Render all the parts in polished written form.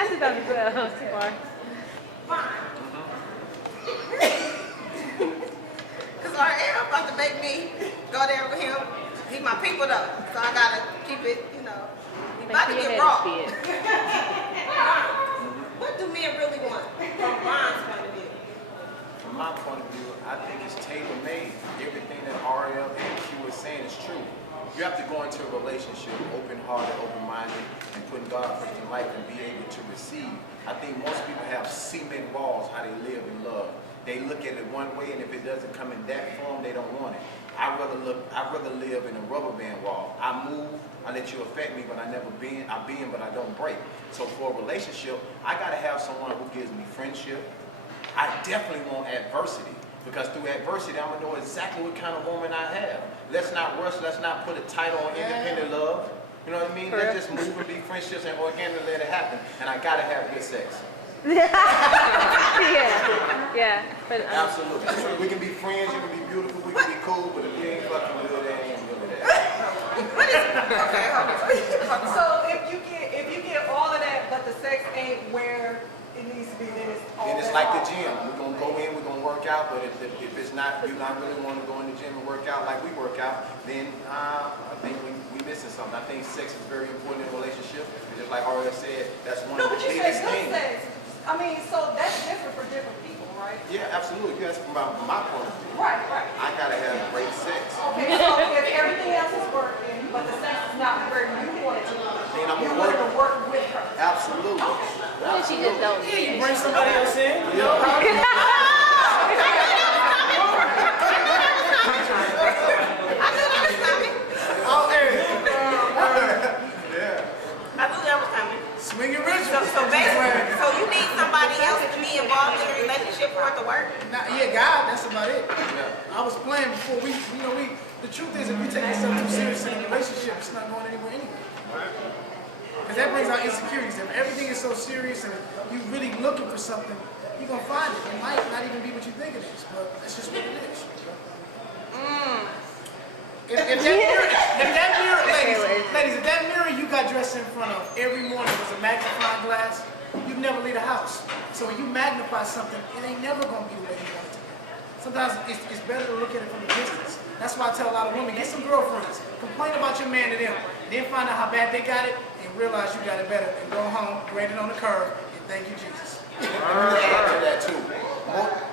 pass it down as well. It's too far. Fine. Because I'm about to make me go there with him. He my people though, so I gotta keep it, you know. He about to get raw. What do men really want from Ron's point of view? From my point of view, I think it's tailor-made. Everything that RL and Q was saying is true. You have to go into a relationship open-hearted, open-minded, and putting God first in life and be able to receive. I think most people have cement walls how they live and love. They look at it one way, and if it doesn't come in that form, they don't want it. I'd rather live in a rubber band wall. I move, I let you affect me, but I bend, but I don't break. So for a relationship, I gotta have someone who gives me friendship. I definitely want adversity, because through adversity, I'm gonna know exactly what kind of woman I have. Let's not rush, let's not put a title on independent love. You know what I mean? Let's just move and be friendships and organically let it happen. And I gotta have good sex. Yeah. But, absolutely. We can be friends, you can be beautiful, we can be cool, but if we ain't fucking good, it ain't really that. So if you get all of that, but the sex ain't where it needs to be, then it's all. And it's like the gym. We're gonna go in, we're gonna work out, but if it's not, you're not really want to go in the gym and work out like we work out, then I think we missing something. I think sex is very important in a relationship. Just like RL said, that's one of the biggest things. Sex. I mean, so that's different for different people, right? Yeah, absolutely. That's from my point of view. Right. I gotta have great sex. Okay, so if everything else is working, but the sex is not where you want it to be, you want to work with her. Absolutely. what if she just don't need it? Bring somebody else in. You know? Swing your ritual. So basically, so you need somebody else to be involved in your relationship for it to work? Yeah, God, that's about it. I was playing before the truth is if you take yourself too serious in a relationship, it's not going anywhere anyway. Because that brings out insecurities. If everything is so serious and you're really looking for something, you're going to find it. It might not even be what you think it is, but that's just what it is. If that mirror, ladies, if that mirror you got dressed in front of every morning was a magnifying glass, you'd never leave the house. So when you magnify something, it ain't never gonna be the way you want it to be. Sometimes it's better to look at it from a distance. That's why I tell a lot of women, get some girlfriends, complain about your man to them, then find out how bad they got it, and realize you got it better, and go home, grade it on the curve, and thank you, Jesus. Let me add to that too.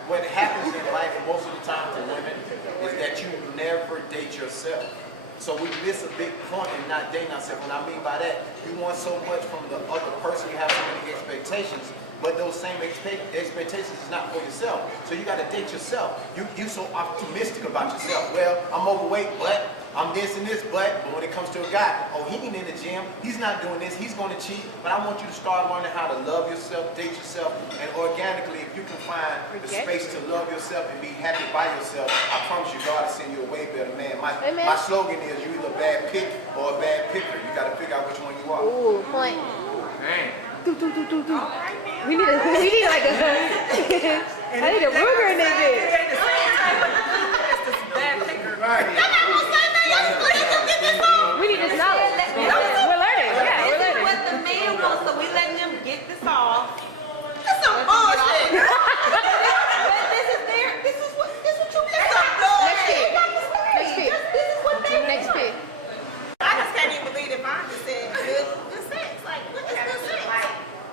What happens in life most of the time for women is that you never date yourself. So we miss a big point in not dating ourselves. What I mean by that, you want so much from the other person, you have so many expectations, but those same expectations is not for yourself. So you got to date yourself. You so optimistic about yourself. Well, I'm overweight, but I'm this and this, but when it comes to a guy, oh, he ain't in the gym, he's not doing this, he's going to cheat. But I want you to start learning how to love yourself, date yourself, and organically, if you can find the space to love yourself and be happy by yourself, I promise you, God will send you a way better man. My slogan is, you either a bad pick or a bad picker. You got to figure out which one you are. Ooh, point. Dang. We need like a I need a Ruger in this bitch. We need this knowledge. We're learning. Yeah, we're learning. What the man wants, so we letting them get this off. That's some bullshit. But this is what you get. Next pick. This is what they Next pick. I just can't even believe that Vaughn just said good sex. Like, what is good sex?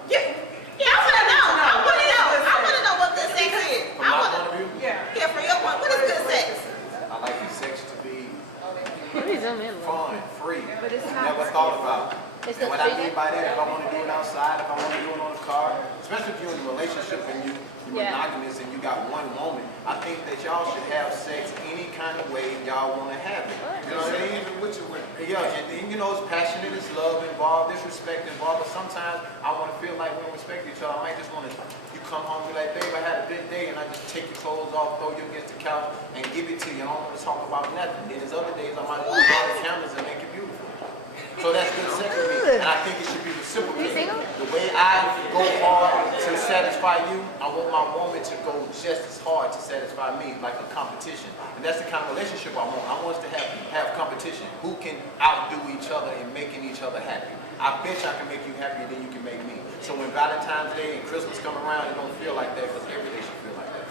Yeah, I want to know. I want to know what good sex is. From my point of view, Yeah, from your point, what is good sex? I like your sex to be Fun, free, but it's not never thought about. It's And the what I freedom. mean by that, if I want to do it outside, if I want to do it on the car, especially if you're in a relationship and you're monogamous and you got one woman, I think that y'all should have sex any kind of way y'all want to have it. You know what I mean? Even with your women. Yeah, and you know, it's passionate, it's love involved, there's respect involved, but sometimes I want to feel like we don't respect each other. I might just want to, you come home and be like, babe, I had a good day, and I just take your clothes off, throw you against the couch, and give it to you. I don't want to talk about nothing. Then there's other days I might want to the cameras and make it beautiful. So that's good sex for me. And I think it should be reciprocated. You single? The way I go hard to satisfy you, I want my woman to go just as hard to satisfy me, like a competition. And that's the kind of relationship I want. I want us to have competition. Who can outdo each other in making each other happy? I bet you I can make you happier than you can make me. So when Valentine's Day and Christmas come around, it don't feel like that because every day should feel like that.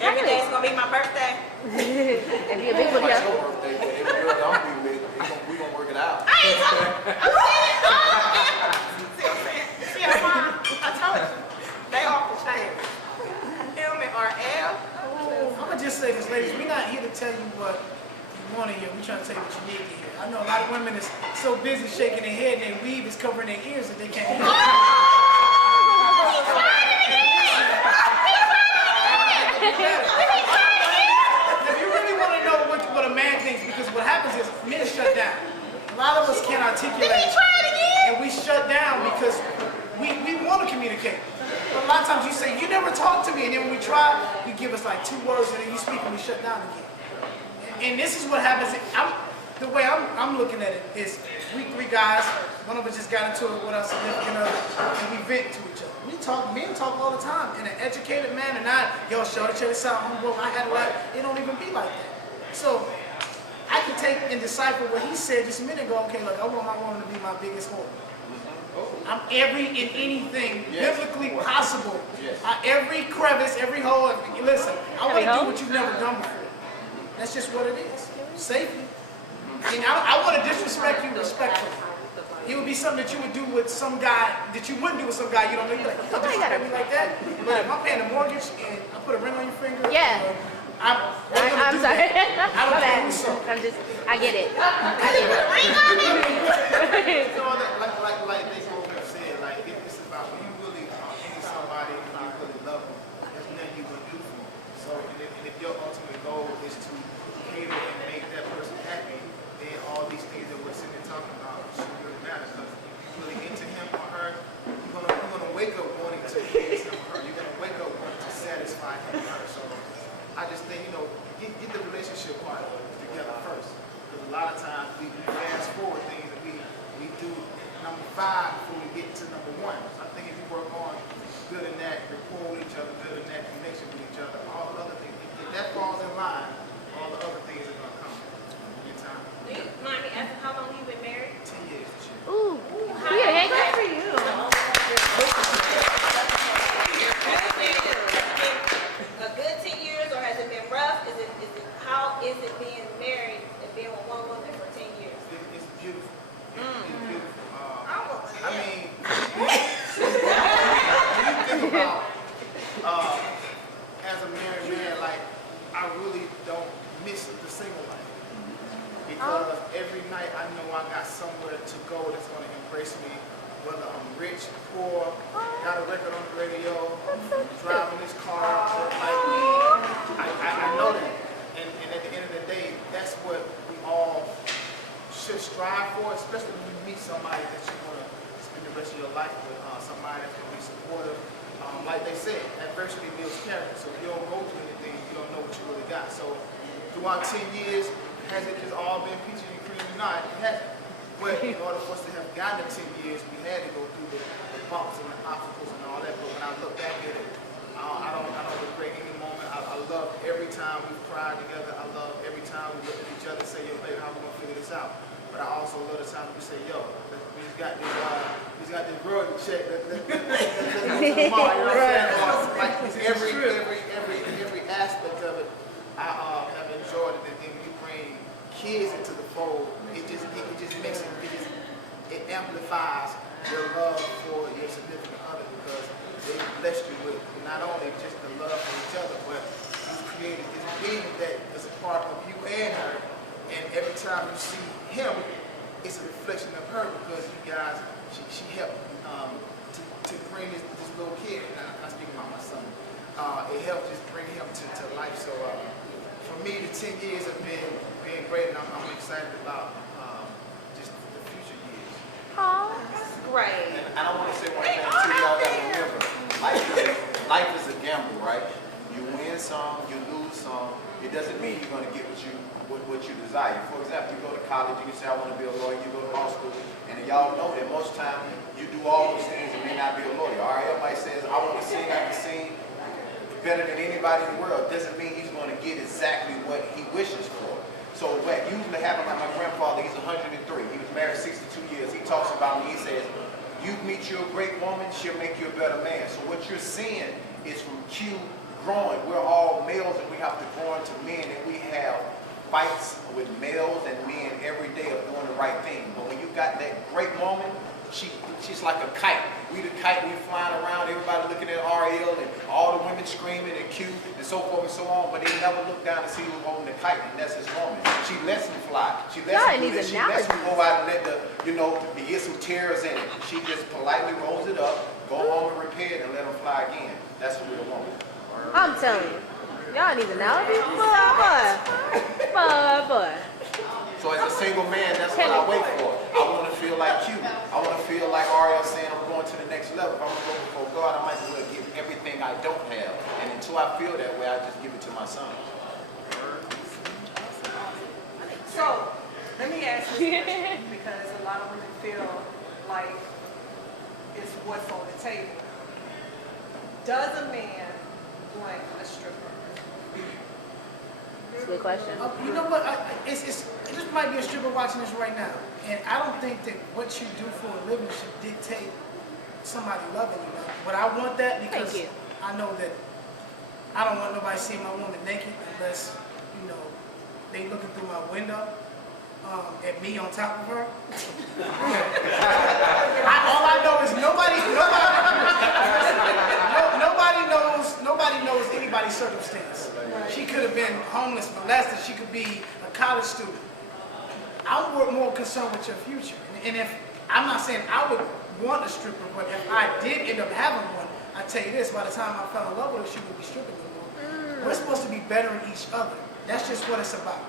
Every day is gonna be my birthday. And be a big one, Like yeah. your birthday, but every girl that I'm be with, we gonna work it out. I ain't talking. I'm saying, see what I'm saying? See, I told you. They off the chain. Him and RL. I'm gonna just say this, ladies. We're not here to tell you what you want to hear. We're trying to tell you what you need to hear. I know a lot of women is so busy shaking their head, their weave is covering their ears that they can't hear. If you really want to know what a man thinks, because what happens is men shut down. A lot of us can't articulate, and we shut down because we want to communicate. But a lot of times you say, you never talk to me, and then when we try, you give us like 2 words, and then you speak and we shut down again. And this is what happens. The way I'm looking at it is, we 3 guys, one of us just got into it with our significant other, and we vent to each other. Men talk all the time in an educated manner, not, yo, shorty, check this out, homeboy, I had it right. It don't even be like that. So, I can take and decipher what he said just a minute ago. Okay, look, I want my woman to be my biggest whore. I'm every and anything biblically possible. Yes. Every crevice, every hole. Listen, I want to do what you've never done before. That's just what it is. Safety. And I want to disrespect you respectfully. It would be something that you would do with some guy that you wouldn't do with some guy you don't know. You're like, you don't disrespect me like that. But if I'm paying a mortgage and I put a ring on your finger, Yeah. I'm sorry. I don't My care bad. who's so. I get it. Like they both have said, like it's about when you really need somebody and you really love them, there's nothing you can do for them. So and if your ultimate goal is to cater and make that person happy, then all these things that we're sitting there talking about shouldn't really matter. Because if you're really into him or her, you're gonna wake up wanting to please him or her. You're gonna wake up wanting to satisfy him or her. So I just think, get the relationship part together first. Because a lot of times we fast forward things and we do number 5 before we get to number 1. So I think if you work on building that rapport with each other, building that connection with each other, all the other things, if that falls in line, all the other things are gonna come in time. Do you mind me asking how long you've been married? 10 years this year. Ooh. Yeah, good for you. A good 10 years, or has it been rough? How is it being married and being with one woman for 10 years? It's beautiful. It's beautiful. I mean, when you think about as a married man, like I really don't miss the single life because every night I know I got somewhere to go that's going to embrace me, whether I'm rich, poor, got a record on the radio, driving this car, I know that. And at the end of the day, that's what we all should strive for, especially when you meet somebody that you want to spend the rest of your life with, somebody that's going to be supportive. Like they said, adversity builds character. So if you don't go through anything, you don't know what you really got. So throughout 10 years, has it just all been peaches and cream? Not, it hasn't. But in order for us to have gotten to 10 years, we had to go through the bumps and the obstacles and all that. But when I look back at it, I don't regret any moment. I love every time we cried together. I love every time we look at each other and say, yo, baby, how we gonna figure this out? But I also love the time we say, yo, we just got this royalty check. Let's go tomorrow. You know what I'm saying? Like every aspect of it, I have enjoyed it. And then when you bring kids into the fold, it just makes it amplifies your love for your significant other because they blessed you with not only just the love for each other, but you created this being that is a part of you and her. And every time you see him, it's a reflection of her because you guys, she helped to bring this little kid. And I'm speaking about my son. It helped just bring him to life. So for me, the 10 years have been great, and I'm excited about just the future years. Oh, that's great. And I want to say one thing too, y'all gotta remember, life is a gamble, right? You win some, you lose some. It doesn't mean you're gonna get what you deserve. desire. For example, you go to college, you can say, I want to be a lawyer, you go to law school, and y'all know that most time you do all those things and may not be a lawyer. All right, everybody says, I want to sing, I can sing better than anybody in the world. Doesn't mean he's going to get exactly what he wishes for. So what usually happens, like my grandfather, he's 103. He was married 62 years. He talks about me, he says, you meet you a great woman, she'll make you a better man. So what you're seeing is from Q growing. We're all males and we have to grow into men, and we have fights with males and men every day of doing the right thing. But when you got that great woman, she's like a kite. We the kite, we flying around, everybody looking at RL and all the women screaming and Q and so forth and so on, but they never look down to see who's holding the kite, and that's his woman. She lets him fly. She lets him do this. She lets him go out and let the, you get some tears in it. She just politely rolls it up, go home and repair it, and let him fly again. That's a real woman. I'm telling you. Y'all need analogy? Boy. So as a single man, that's what I wait for. I want to feel like Q. I want to feel like Ariel saying I'm going to the next level. If I'm going to go before God, I might as well give everything I don't have. And until I feel that way, I just give it to my son. So, let me ask this question, because a lot of women feel like it's what's on the table. Does a man want a stripper? That's a good question. You know what? This might be a stripper watching this right now, and I don't think that what you do for a living should dictate somebody loving you. But I want that because I know that I don't want nobody seeing my woman naked unless they looking through my window at me on top of her. All I know is nobody knows anybody's circumstance. She could have been homeless, molested. She could be a college student. I'm more concerned with your future. And if I'm not saying I would want a stripper, but if I did end up having one, I tell you this: by the time I fell in love with her, she wouldn't be stripping no more. We're supposed to be bettering each other. That's just what it's about.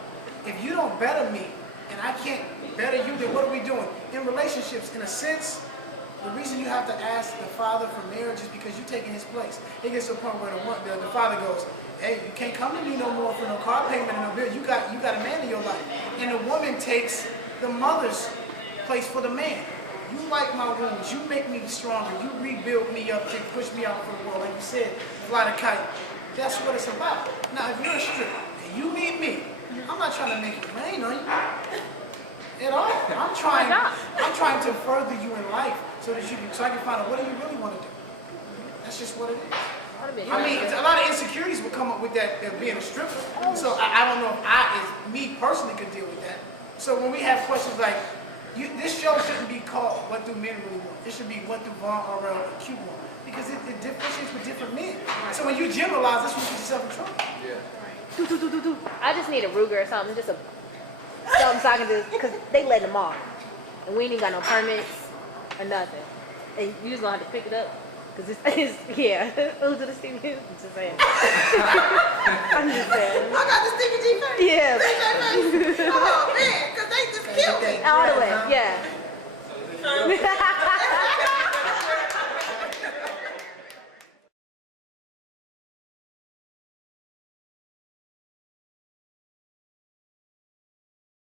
If you don't better me, and I can't better you, then what are we doing? In relationships, in a sense, the reason you have to ask the father for marriage is because you're taking his place. It gets to a point where the father goes, hey, you can't come to me no more for no car payment and no bill. You got a man in your life. And the woman takes the mother's place for the man. You like my wounds. You make me stronger. You rebuild me up to push me out for the world. Like you said, fly the kite. That's what it's about. Now, if you're a stripper and you need me, I'm not trying to make it rain on you at all. I'm trying to further you in life so I can find out what do you really want to do. That's just what it is. I mean, a lot of insecurities will come up with that being a stripper. So I don't know if me personally could deal with that. So when we have questions like, this show shouldn't be called What Do Men Really Want? It should be What Do Vaughn, RL, and Q Want? Because it differentiates with different men. So when you generalize, that's when you get yourself in trouble. Yeah. I just need a Ruger or something, something so I can just, because they letting them off. And we ain't even got no permits or nothing. And you just gonna have to pick it up. Because it's yeah. Who do the Stevie G? I'm just saying. I'm just saying. I got the Stevie G face. Yeah. Oh man, because they just killed me. All the way, yeah.